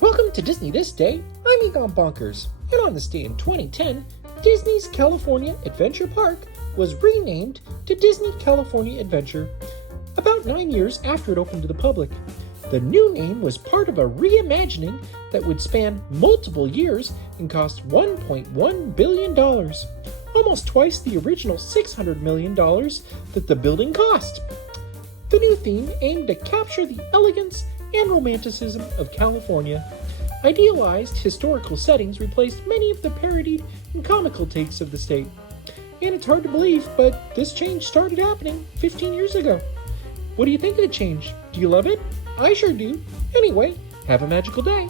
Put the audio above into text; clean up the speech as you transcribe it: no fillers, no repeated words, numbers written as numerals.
Welcome to Disney This Day. I'm Egon Bonkers, and on this day in 2010, Disney's California Adventure Park was renamed to Disney California Adventure about 9 years after it opened to the public. The new name was part of a reimagining that would span multiple years and cost $1.1 billion, almost twice the original $600 million that the building cost. The new theme aimed to capture the elegance and romanticism of California. Idealized historical settings replaced many of the parodied and comical takes of the state. And it's hard to believe, but this change started happening 15 years ago. What do you think of the change? Do you love it? I sure do. Anyway, have a magical day.